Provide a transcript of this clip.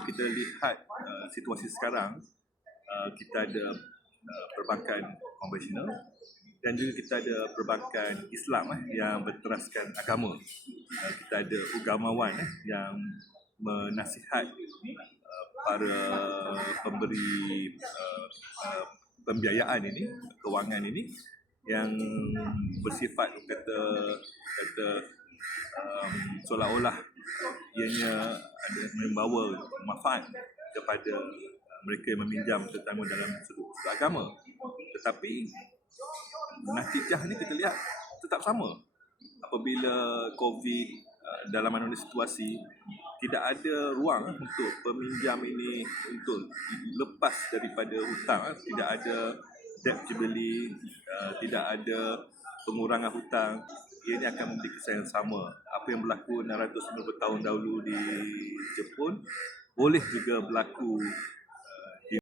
bila kita lihat situasi sekarang, kita ada perbankan konvensional dan juga kita ada perbankan Islam yang berteraskan agama. Kita ada ugamawan yang menasihat para pemberi pembiayaan ini, kewangan ini yang bersifat seolah-olah ianya ada membawa manfaat kepada mereka yang meminjam terutama dalam sudut agama. Tetapi natijah ni kita lihat tetap sama. Apabila COVID dalam mana situasi, tidak ada ruang untuk peminjam ini untuk lepas daripada hutang, tidak ada debt jubilee, tidak ada pengurangan hutang. Ia akan menjadi kesan yang sama. Apa yang berlaku 690 tahun dahulu di Jepun boleh juga berlaku